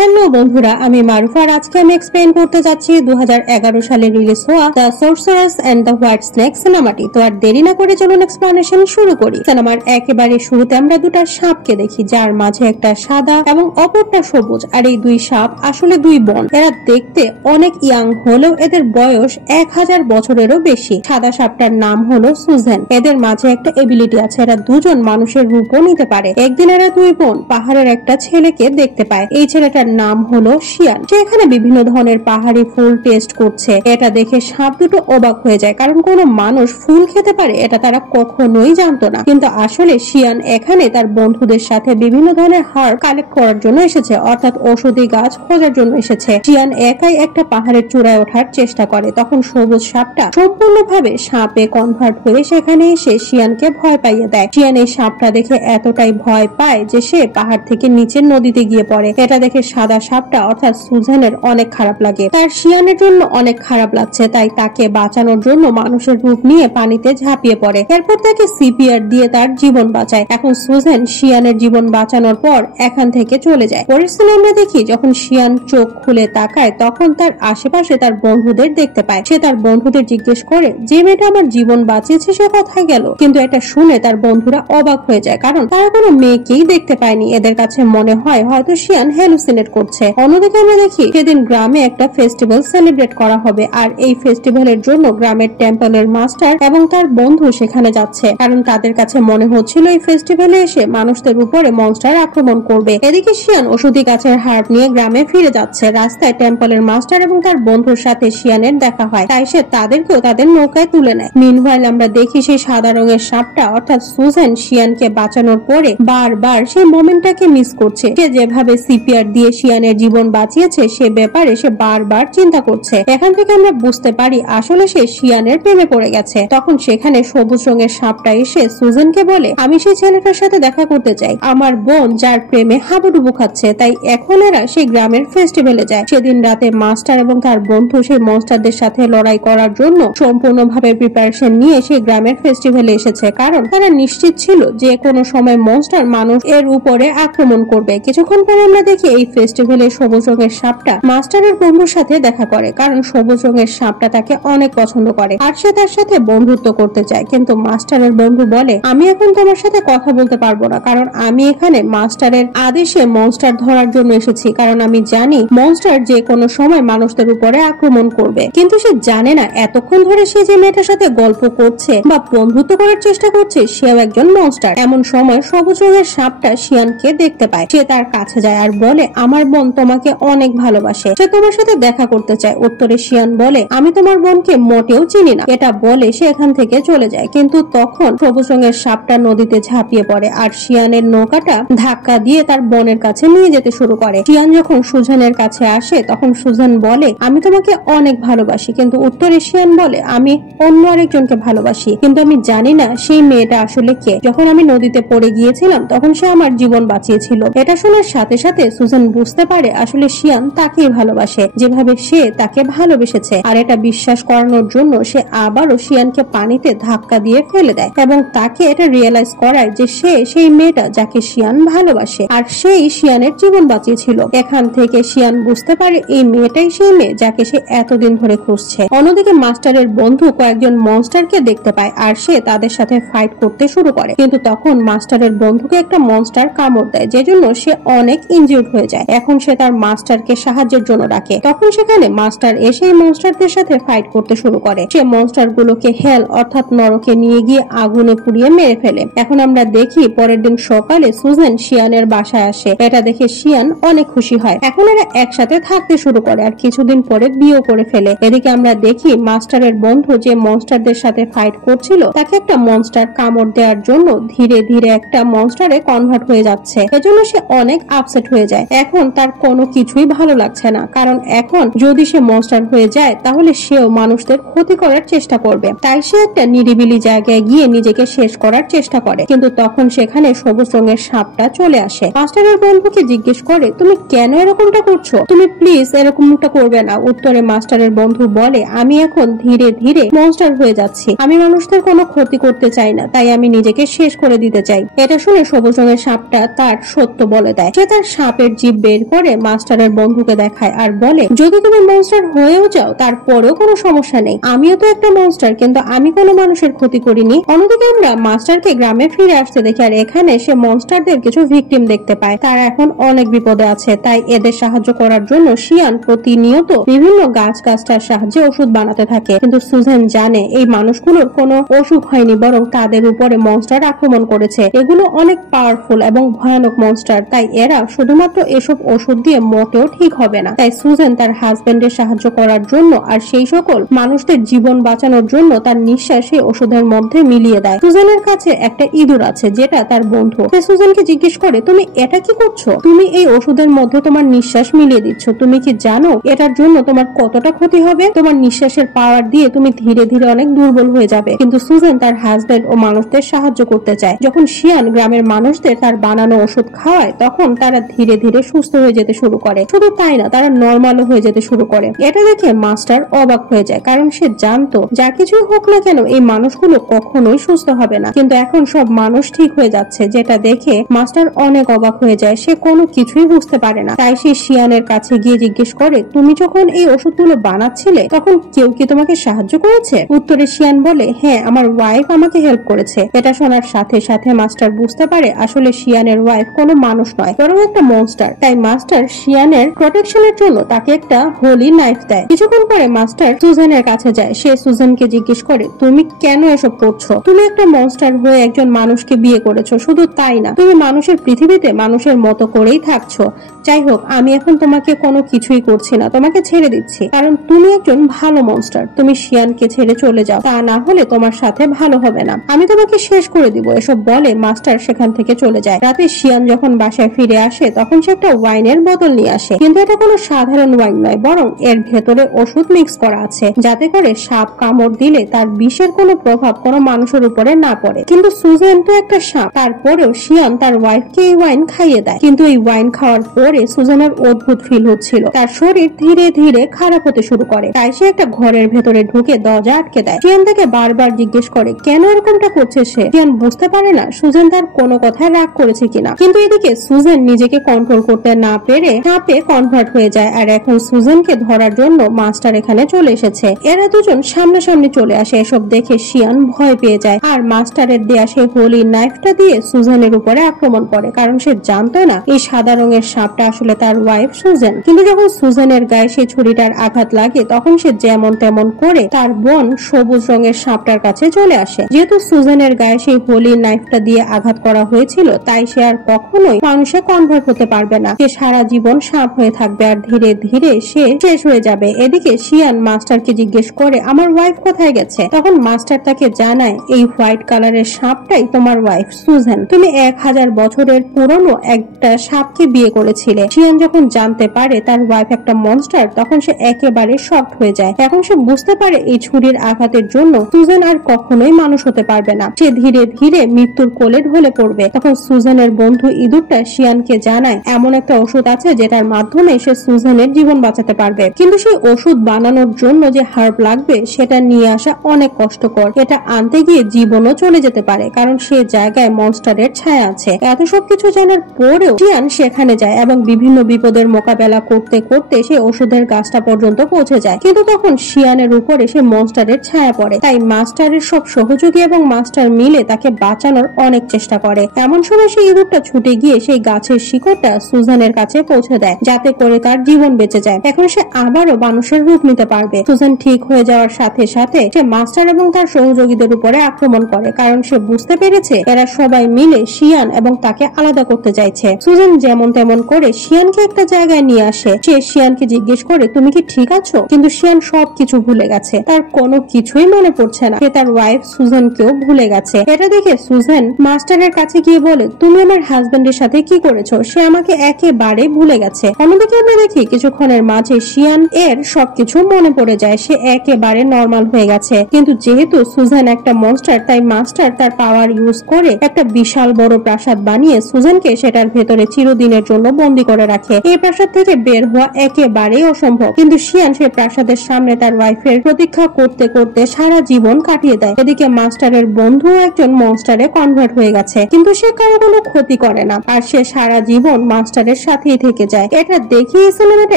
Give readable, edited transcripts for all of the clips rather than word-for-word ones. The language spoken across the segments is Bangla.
হ্যালো বন্ধুরা, আমি মারুফা। আজকে আমি এক্সপ্লেইন করতে যাচ্ছি 2011 সালে রিলিজ হওয়া the sorcerers and the white snake সিনেমাটি। তো আর দেরি না করে চলুন এক্সপ্লেনেশন শুরু করি। সিনেমার একেবারে শুরুতে আমরা দুটো সাপকে দেখি, যার মাঝে একটা সাদা এবং অপরটা সবুজ। আর এই দুই সাপ আসলে দুই বোন। এরা দেখতে অনেক ইয়াং হলেও এদের বয়স 1000 বছরেরও বেশি। সাদা সাপটার নাম হলো সুজেন। এদের মাঝে একটা এবিলিটি আছে, এরা দুজন মানুষের রূপও নিতে পারে। একদিন এরা দুই বোন পাহাড়ের একটা ছেলেকে দেখতে পায়। এই ছেলেটার নাম হলো শিয়ান। সে এখানে বিভিন্ন ধরনের পাহাড়ি ফুল টেস্ট করছে। এটা দেখে সাপ দুটো অবাক হয়ে যায়, কারণ কোনো মানুষ ফুল খেতে পারে এটা তারা কখনোই জানতো না। কিন্তু আসলে শিয়ান এখানে তার বন্ধুদের সাথে বিভিন্ন ধরনের হার্ব কালেক্ট করার জন্য এসেছে, অর্থাৎ ঔষধি গাছ খোঁজার জন্য এসেছে। শিয়ান একাই একটা পাহাড়ের চূড়ায় ওঠার চেষ্টা করে। তখন সবুজ সাপটা সম্পূর্ণভাবে সাপে কনভার্ট হয়ে সেখানে এসে শিয়ানকে ভয় পাইয়ে দেয়। শিয়ান এই সাপটা দেখে এতটাই ভয় পায় যে সে পাহাড় থেকে নিচের নদীতে গিয়ে পড়ে। এটা দেখে সাদা সাপটা অর্থাৎ সুজেনের অনেক খারাপ লাগে। তার শিয়ানের জন্য অনেক খারাপ লাগছে, তাই তাকে বাঁচানোর জন্য মানুষের রূপ নিয়ে পানিতে ঝাঁপিয়ে পড়ে। এরপর তাকে সিপিআর দিয়ে তার জীবন বাঁচায়। এখন সুজেন শিয়ানের জীবন বাঁচানোর পর এখান থেকে চলে যায়। পরের সিনে আমরা দেখি যখন শিয়ান চোখ খুলে তাকায় তখন তার আশেপাশে তার বন্ধুদের দেখতে পায়। সে তার বন্ধুদের জিজ্ঞেস করে, যে মেয়েটা আমার জীবন বাঁচিয়েছে সে কোথায় গেল? কিন্তু এটা শুনে তার বন্ধুরা অবাক হয়ে যায়, কারণ তারা কোনো মেয়েকেই দেখতে পায়নি। এদের কাছে মনে হয় হয়তো শিয়ান হ্যালুসিনেট করছে। অন্যদিকে আমরা দেখি সেদিন গ্রামে একটা ফেস্টিভ্যাল সেলিব্রেট করা হবে, আর এই ফেস্টিভ্যালের জন্য গ্রামের টেম্পলের মাস্টার এবং তার বন্ধু সেখানে যাচ্ছে, কারণ তাদের কাছে মনে হচ্ছিল এই ফেস্টিভ্যালে এসে মানুষদের উপরে মনস্টার আক্রমণ করবে। এদিকে শিয়ান ওষুধি গাছের হার্ব নিয়ে গ্রামে ফিরে যাচ্ছে। রাস্তায় টেম্পলের মাস্টার এবং তার বন্ধুর সাথে শিয়ানের দেখা হয়, তাই সে তাদেরকেও তাদের নৌকায় তুলে নেয়। মিনওয়াইল আমরা দেখি সেই সাদা রঙের সাপটা অর্থাৎ সুজেন শিয়ানকে বাঁচানোর পরে বারবার সেই মোমেন্টটাকে মিস করছে। সে যেভাবে সিপিআর দিয়ে শিয়ানের জীবন বাঁচিয়েছে সে ব্যাপারে সে বারবার চিন্তা করছে। এখান থেকে আমরা বুঝতে পারি আসলে সে শিয়ানের প্রেমে পড়ে গেছে। তখন সেখানে সবুজ রঙের সাপটা এসে সুজেনকে বলে, আমি সেই ছেলেটার সাথে দেখা করতে চাই, আমার বোন যার প্রেমে হাবুডুবু খাচ্ছে। তাই এখন এরা সেই গ্রামের ফেস্টিভ্যালে যায়। সেদিন রাতে মাস্টার এবং তার বন্ধু সেই মনস্টারদের সাথে লড়াই করার জন্য সম্পূর্ণভাবে প্রিপারেশন নিয়ে সেই গ্রামের ফেস্টিভ্যালে এসেছে, কারণ তারা নিশ্চিত ছিল যে কোনো সময় মনস্টার মানুষ এর উপরে আক্রমণ করবে। কিছুক্ষণ পরে আমরা দেখি এই ফেস্টিভ্যালে সবুজ রঙের সাপটা মাস্টারের বন্ধুর সাথে দেখা করে, কারণ সবুজ রঙের সাপটা তাকে অনেক পছন্দ করে আর সে তার সাথে বন্ধুত্ব করতে চায়। কিন্তু মাস্টারের বন্ধু বলে, আমি এখন তোমার সাথে কথা বলতে পারবো না, কারণ আমি এখানে মাস্টারের আদেশে মনস্টার ধরার জন্য এসেছি, কারণ আমি জানি মনস্টার যে কোনো সময় মানুষদের উপরে আক্রমণ করবে। কিন্তু সে জানে না এতক্ষণ ধরে সে যে মেয়েটার সাথে গল্প করছে বা বন্ধুত্ব করার চেষ্টা করছে সেও একজন মনস্টার। এমন সময় সবুজ রঙের সাপটা শিয়ানকে দেখতে পায়। সে তার কাছে যায় আর বলে, আমার বোন তোমাকে অনেক ভালোবাসে, সে তোমার সাথে দেখা করতে চায়। উত্তরে শিয়ান বলে, আমি তোমার বোনকে মোটেও চিনি না। এটা বলে সে এখান থেকে চলে যায়। কিন্তু তখন সবুজ রঙের সাপটা নদীতে ঝাঁপিয়ে পড়ে আর শিয়ানের নৌকাটা ধাক্কা দিয়ে তার বোনের কাছে নিয়ে যেতে শুরু করে। শিয়ান যখন সুজেনের কাছে আসে তখন সুজেন বলে, আমি তোমাকে অনেক ভালোবাসি। কিন্তু উত্তরে শিয়ান বলে, আমি অন্য আরেকজনকে ভালোবাসি, কিন্তু আমি জানি না সেই মেয়েটা আসলে কে। যখন আমি নদীতে পড়ে গিয়েছিলাম তখন সে আমার জীবন বাঁচিয়েছিল। এটা শোনার সাথে সাথে সুজেন বুঝতে পারে আসলে শিয়ান তাকেই ভালোবাসে, যেভাবে সে তাকে ভালোবেসেছে। আর এটা বিশ্বাস করানোর জন্য সে আবারও শিয়ানকে পানিতে ধাক্কা দিয়ে ফেলে দেয় এবং তাকে এটা রিয়েলাইজ করায় যে সে সেই মেয়েটা যাকে শিয়ান ভালোবাসে আর সেই শিয়ানের জীবন বাঁচিয়েছিল। এখান থেকে শিয়ান বুঝতে পারে এই মেয়েটাই সেই মেয়ে যাকে সে এতদিন ধরে খুঁজছে। অন্যদিকে মাস্টারের বন্ধু কয়েকজন মনস্টারকে দেখতে পায় আর সে তাদের সাথে ফাইট করতে শুরু করে। কিন্তু তখন মাস্টারের বন্ধুকে একটা মনস্টার কামড় দেয়, যে জন্য সে অনেক ইনজিউর্ড হয়ে যায়। এখন সে তার মাস্টারকে সাহায্যের জন্য ডাকে। তখন সেখানে মাস্টার এসে মনস্টারদের সাথে ফাইট করতে শুরু করে। সে মনস্টার গুলোকে হেল অর্থাৎ নরকে নিয়ে গিয়ে আগুনে পুড়িয়ে মেরে ফেলে। এখন আমরা দেখি পরের দিন সকালে সুজেন শিয়ানের বাসায় আসে। এটা দেখে শিয়ান অনেক খুশি হয়। এখন এরা একসাথে থাকতে শুরু করে আর কিছুদিন পরে বিয়ে করে ফেলে। এদিকে আমরা দেখি মাস্টারের বন্ধু যে মনস্টারদের সাথে ফাইট করছিল তাকে একটা মনস্টার কামড় দেওয়ার জন্য ধীরে ধীরে একটা মনস্টারে কনভার্ট হয়ে যাচ্ছে। এজন্য সে অনেক আপসেট হয়ে যায়। এখন তার কোনো কিছুই ভালো লাগছে না, কারণ এখন যদি সে মনস্টার হয়ে যায় তাহলে সেও মানুষদের ক্ষতি করার চেষ্টা করবে। তাই সে একটা নিরিবিলি জায়গায় গিয়ে নিজেকে শেষ করার চেষ্টা করে। কিন্তু তখন সেখানে সবুজ রঙের সাপটা চলে আসে। মাস্টারের বন্ধুকে জিজ্ঞেস করে, তুমি কেন এরকমটা করছো? তুমি প্লিজ এরকমটা করবে না। উত্তরে মাস্টারের বন্ধু বলে, আমি এখন ধীরে ধীরে মনস্টার হয়ে যাচ্ছি, আমি মানুষদের কোনো ক্ষতি করতে চাই না, তাই আমি নিজেকে শেষ করে দিতে চাই। এটা শুনে সবুজ রঙের সাপটা তার সত্য বলে দেয়। সে তার সাপের জিভ বের করে মাস্টারের বন্ধুকে দেখায় আর বলে, যদি তুমি মনস্টার হয়েও যাও তারপরেও কোনো সমস্যা নেই, আমিও তো একটা মনস্টার, কিন্তু আমি কোনো মানুষের ক্ষতি করিনি। অন্যদিকে আমরা মাস্টারকে গ্রামে ফিরে আসতে দেখি আর এখানে সে মনস্টারদের কিছু ভিকটিম দেখতে পায়। তারা এখন অনেক বিপদে আছে, তাই এদের সাহায্য করার জন্য শিয়ান প্রতিনিয়ত বিভিন্ন গাছটার সাহায্যে ওষুধ বানাতে থাকে। কিন্তু সুজেন জানে এই মানুষগুলোর কোনো অসুখ হয়নি, বরং তাদের উপরে মনস্টার আক্রমণ করেছে। এগুলো অনেক পাওয়ারফুল এবং ভয়ানক মনস্টার, তাই এরা শুধুমাত্র এসব ওষুধ দিয়ে মোটেও ঠিক হবে না। তাই সুজেন তার হাজবেন্ডের সাহায্য করার জন্য আর সেই সকল মানুষদের জীবন বাঁচানোর জন্য তার নিঃশ্বাস এই ওষুধের মধ্যে মিলিয়ে দেয়। সুজেনের কাছে একটা ইঁদুর আছে যেটা তার বন্ধু। সে সুজেনকে জিজ্ঞেস করে, তুমি এটা কি করছো? তুমি এই ওষুধের মধ্যে তোমার নিঃশ্বাস মিলিয়ে দিচ্ছ, তুমি কি জানো এটার জন্য তোমার কতটা ক্ষতি হবে? তোমার নিঃশ্বাসের পাওয়ার দিয়ে তুমি ধীরে ধীরে অনেক দুর্বল হয়ে যাবে। কিন্তু সুজেন তার হাজবেন্ড ও মানুষদের সাহায্য করতে চায়। যখন শিয়ান গ্রামের মানুষদের তার বানানো ওষুধ খাওয়ায় তখন তারা ধীরে ধীরে সুস্থ হয়ে যেতে শুরু করে। শুধু তাই না, তারা নর্মালও হয়ে যেতে শুরু করে। এটা দেখে মাস্টার অবাক হয়ে যায়, কারণ সে জানতো যা কিছুই হোক না কেন এই মানুষগুলো কখনোই সুস্থ হবে না। কিন্তু এখন সব মানুষ ঠিক হয়ে যাচ্ছে, যেটা দেখে মাস্টার অনেক অবাক হয়ে যায়। সে কোনো কিছুই বুঝতে পারে না। তাই সে শিয়ানের কাছে গিয়ে জিজ্ঞেস করে, তুমি যখন এই ওষুধগুলো বানাচ্ছিলে তখন কেউ কি তোমাকে সাহায্য করেছে? উত্তরে শিয়ান বলে, হ্যাঁ, আমার ওয়াইফ আমাকে হেল্প করেছে। এটা শোনার সাথে সাথে মাস্টার বুঝতে পারে আসলে শিয়ানের ওয়াইফ কোনো মানুষ নয়, বরং একটা মনস্টার। তাই মাস্টার শিয়ানের প্রোটেকশনের জন্য তাকে একটা হোলি নাইফ দেয়। কিছুক্ষণ পরে মাস্টার সুজেনের কাছে যায়। সে সুজেনকে জিজ্ঞেস করে, তুমি কেন এসব করছো? তুমি একটা মনস্টার হয়ে একজন মানুষকে বিয়ে করেছো, শুধু তাই না তুমি মানুষের পৃথিবীতে মানুষের মতো করেই থাকছো। যাই হোক, আমি এখন তোমাকে কোনো কিছুই করছি না, তোমাকে ছেড়ে দিচ্ছি, কারণ তুমি একজন ভালো মনস্টার। তুমি শিয়ানকে ছেড়ে চলে যাও, তা না হলে তোমার সাথে ভালো হবে না, আমি তোমাকে শেষ করে দিব। এসব বলে মাস্টার সেখান থেকে চলে যায়। রাতে শিয়ান যখন বাসায় ফিরে আসে তখন সে একটা ওয়াইনের বোতল নিয়ে আসে, কিন্তু এটা কোনো সাধারণ ওয়াইন নয়, বরং এর ভেতরে ওষুধ মিক্স করা আছে, যাতে করে সাপ কামড় দিলে তার বিষের কোনো প্রভাব কোনো মানুষের উপরে না পড়ে। কিন্তু সুজেন তো একটা সাপ, তারপরেও শিয়ান তার ওয়াইফকে এই ওয়াইন খাইয়ে দেয়। কিন্তু এই ওয়াইন খাওয়ার পরে সুজেনের অদ্ভুত ফিল হচ্ছিল, তার শরীর ধীরে ধীরে খারাপ হতে শুরু করে। তাই সে একটা ঘরের ভেতরে ঢুকে দরজা আটকে দেয়। শিয়ান তাকে বারবার জিজ্ঞেস করে কেন এরকমটা করছে সে। শিয়ান বুঝতে পারে না সুজেন তার কোনো কথায় রাগ করেছে কিনা। কিন্তু এদিকে সুজেন নিজেকে কন্ট্রোল করতে না পেরে সাপে কনভার্ট হয়ে যায়। আর এখন সুজেনকে ধরার জন্য মাস্টার এখানে চলে এসেছে। এরা দুজন সামনাসামনি চলে আসে। এসব দেখে শিয়ান ভয় পেয়ে যায় আর মাস্টারের দেয়া সেই হোলি নাইফটা দিয়ে সুজেনের উপরে আক্রমণ করে, কারণ সে জানতো না এই সাদা রঙের সাপটা আসলে তার ওয়াইফ সুজেন। কিন্তু যখন সুজেনের গায়ে সেই ছুরিটার আঘাত লাগে তখন সে যেমন তেমন করে তার বোন সবুজ রঙের সাপটার কাছে চলে আসে। যেহেতু সুজেনের গায়ে সেই হোলি নাইফটা দিয়ে আঘাত করা হয়েছিল, তাই সে আর কখনোই মানুষে কনভার্ট হতে পারবে না। সে সারা জীবন সাপ হয়ে থাকবে আর ধীরে ধীরে সে শেষ হয়ে যাবে। এদিকে শিয়ান মাস্টারকে জিজ্ঞেস করে, আমার ওয়াইফ কোথায় গেছে? তখন মাস্টার তাকে জানায়, এই হোয়াইট কালারের সাপটাই তোমার ওয়াইফ সুজেন। তুমি 1000 বছরের পুরনো একটা সাপকে বিয়ে করেছিলে। শিয়ান যখন জানতে পারে তার ওয়াইফ একটা মনস্টার তখন সে একেবারে শকড হয়ে যায়। এখন সে বুঝতে পারে এই ছুরির আঘাতের জন্য সুজেন আর কখনোই মানুষ হতে পারবে না। সে ধীরে ধীরে মৃত্যুর কোলে ঢলে পড়বে। তখন সুজেনের বন্ধু ইঁদুরটা শিয়ানকে জানায় এমন একটা ওষুধ আছে যেটার মাধ্যমে সে সুজেনের জীবন বাঁচাতে পারবে। কিন্তু সেই ওষুধ বানানোর জন্য যে হার্ব লাগবে সেটা নিয়ে আসা অনেক কষ্টকর। এটা আনতে গিয়ে জীবনও চলে যেতে পারে, কারণ সে জায়গায় মনস্টারের ছায়া আছে। এত সবকিছু জানার পরেও শিয়ান সেখানে যায় এবং বিভিন্ন বিপদের মোকাবেলা করতে করতে সে ওষুধের গাছটা পর্যন্ত পৌঁছে যায়। কিন্তু তখন শিয়ানের উপরে সে মনস্টারের ছায়া পড়ে। তাই মাস্টারের সব সহযোগী এবং মাস্টার মিলে তাকে বাঁচানোর অনেক চেষ্টা করে। এমন সময় সেই ইঁদুরটা ছুটে গিয়ে সেই গাছের শিকড়টা সুজেনের কাছে পৌঁছে দেয়, যাতে করে তার জীবন বেঁচে যায়। এখন সে আবারও মানুষের রূপ নিতে পারবে। সুজেন ঠিক হয়ে যাওয়ার সাথে সাথে সে মাস্টার এবং তার সহযোগীদের উপরে আক্রমণ করে, কারণ সে বুঝতে পেরেছে এরা সবাই মিলে শিয়ান এবং তাকে আলাদা করতে চাইছে। সুজেন যেমন তেমন করে শিয়ানকে একটা জায়গায় নিয়ে আসে। সে শিয়ানকে জিজ্ঞেস করে, তুমি কি ঠিক আছো? কিন্তু শিয়ান সবকিছু ভুলে গেছে, তার কোনো কিছুই মনে পড়ছে না। সে তার ওয়াইফ সুজেনকেও ভুলে গেছে। এটা দেখে সুজেন মাস্টারের কাছে গিয়ে বলে, তুমি আমার হাজবেন্ডের সাথে কি করেছো? সে আমাকে একেবারে ভুলে গেছে। অন্যদিকে আমরা দেখি কিছুক্ষণের মাঝে শিয়ান এর সবকিছু মনে পড়ে যায়। সে একেবারে নর্মাল হয়ে গেছে। কিন্তু যেহেতু সুজেন একটা মনস্টার, তাই মাস্টার তার পাওয়ার ইউজ করে একটা বিশাল বড় প্রাসাদ বানিয়ে সুজেনকে সেটার ভেতরে চিরদিনের জন্য বন্দী করে রাখে। এই প্রাসাদ থেকে বের হওয়া একেবারেই অসম্ভব। কিন্তু শিয়ান সেই প্রাসাদের সামনে তার ওয়াইফের প্রতীক্ষা করতে করতে সারা জীবন কাটিয়ে দেয়। এদিকে মাস্টারের বন্ধু একজন মনস্টারে কনভার্ট হয়ে গেছে, কিন্তু সে কারো কোনো ক্ষতি করে না আর সে সারা জীবন মাস্টারের সাথে সাথেই থেকে যায়। এটা দেখি সিনেমাটা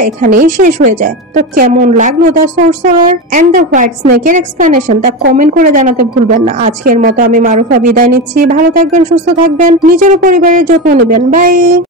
এখানেই শেষ হয়ে যায়। তো কেমন লাগলো the sorcerer and the white snake এর এক্সপ্লেনেশন তা কমেন্ট করে জানাতে ভুলবেন না। আজকের মতো আমি মারুফা বিদায় নিচ্ছি। ভালো থাকবেন, সুস্থ থাকবেন, নিজের ও পরিবারের যত্ন নেবেন। বাই।